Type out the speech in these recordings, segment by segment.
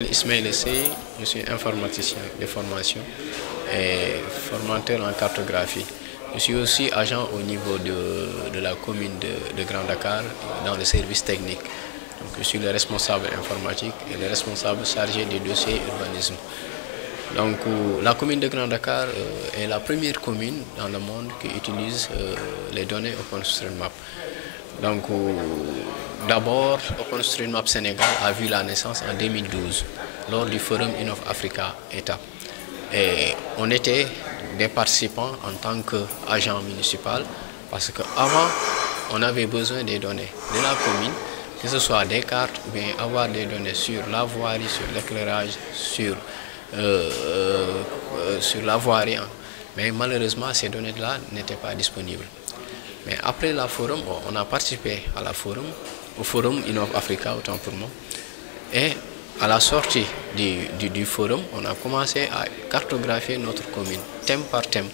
Ismaël Essay, je suis informaticien de formation et formateur en cartographie. Je suis aussi agent au niveau de la commune de Grand Dakar dans le service technique. Donc, je suis le responsable informatique et le responsable chargé des dossiers urbanisme. Donc, la commune de Grand Dakar est la première commune dans le monde qui utilise les données OpenStreetMap. Donc, d'abord, OpenStreetMap Sénégal a vu la naissance en 2012 lors du Forum Innov Africa État. Et on était des participants en tant qu'agent municipal parce qu'avant, on avait besoin des données de la commune, que ce soit des cartes ou bien avoir des données sur la voirie, sur l'éclairage, sur la voirie. Mais malheureusement, ces données-là n'étaient pas disponibles. Mais après la forum, on a participé au forum Innov Africa, autant pour moi. Et à la sortie du forum, on a commencé à cartographier notre commune, thème par thème.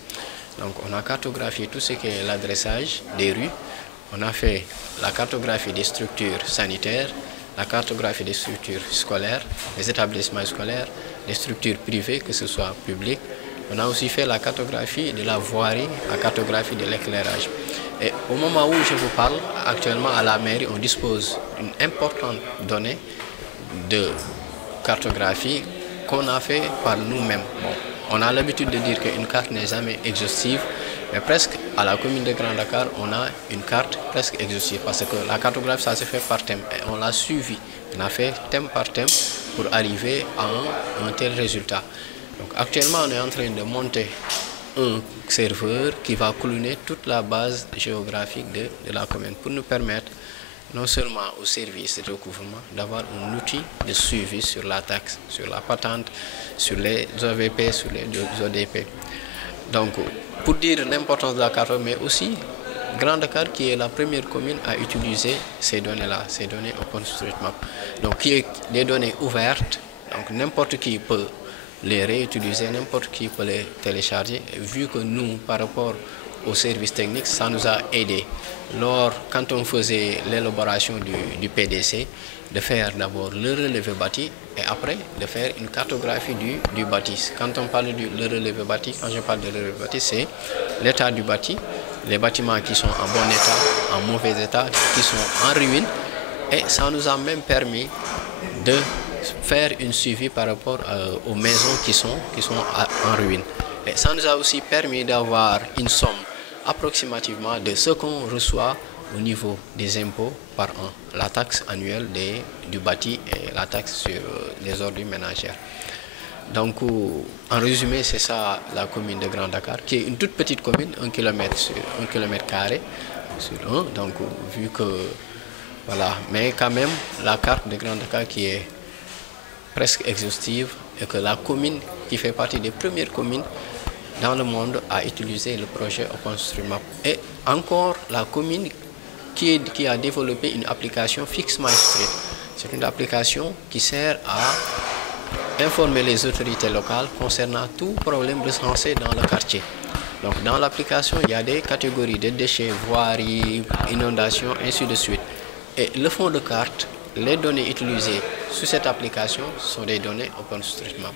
Donc on a cartographié tout ce qui est l'adressage des rues. On a fait la cartographie des structures sanitaires, la cartographie des structures scolaires, des établissements scolaires, des structures privées, que ce soit publiques. On a aussi fait la cartographie de la voirie, la cartographie de l'éclairage. Et au moment où je vous parle, actuellement à la mairie, on dispose d'une importante donnée de cartographie qu'on a fait par nous-mêmes. Bon, on a l'habitude de dire qu'une carte n'est jamais exhaustive, mais presque à la commune de Grand Dakar, on a une carte presque exhaustive parce que la cartographie, ça se fait par thème et on l'a suivi. On a fait thème par thème pour arriver à un tel résultat. Donc actuellement, on est en train de monter un serveur qui va cloner toute la base géographique de la commune pour nous permettre non seulement au service de recouvrement d'avoir un outil de suivi sur la taxe, sur la patente, sur les OVP, sur les ODP. Donc pour dire l'importance de la carte, mais aussi Grand Dakar qui est la première commune à utiliser ces données-là, ces données OpenStreetMap. Donc qui est des données ouvertes, donc n'importe qui peut les réutiliser, n'importe qui peut les télécharger, vu que nous, par rapport au service technique, ça nous a aidé. Quand on faisait l'élaboration du PDC, de faire d'abord le relevé bâti et après de faire une cartographie du bâti. Quand on parle du relevé bâti, quand je parle de relevé bâti, c'est l'état du bâti, les bâtiments qui sont en bon état, en mauvais état, qui sont en ruine, et ça nous a même permis de faire une suivi par rapport aux maisons qui sont en ruine. Et ça nous a aussi permis d'avoir une somme approximativement de ce qu'on reçoit au niveau des impôts par an, la taxe annuelle du bâti et la taxe sur les ordures ménagères. Donc, en résumé, c'est ça la commune de Grand Dakar, qui est une toute petite commune, 1 km sur 1 km carré sur 1. Donc, vu que, voilà, mais quand même, la carte de Grand Dakar qui est presque exhaustive et que la commune qui fait partie des premières communes dans le monde a utilisé le projet OpenStreetMap. Et encore la commune qui a développé une application Fix My Street. C'est une application qui sert à informer les autorités locales concernant tout problème recensé dans le quartier. Donc dans l'application, il y a des catégories de déchets, voiries, inondations, ainsi de suite. Et le fond de carte, les données utilisées sur cette application sont des données OpenStreetMap.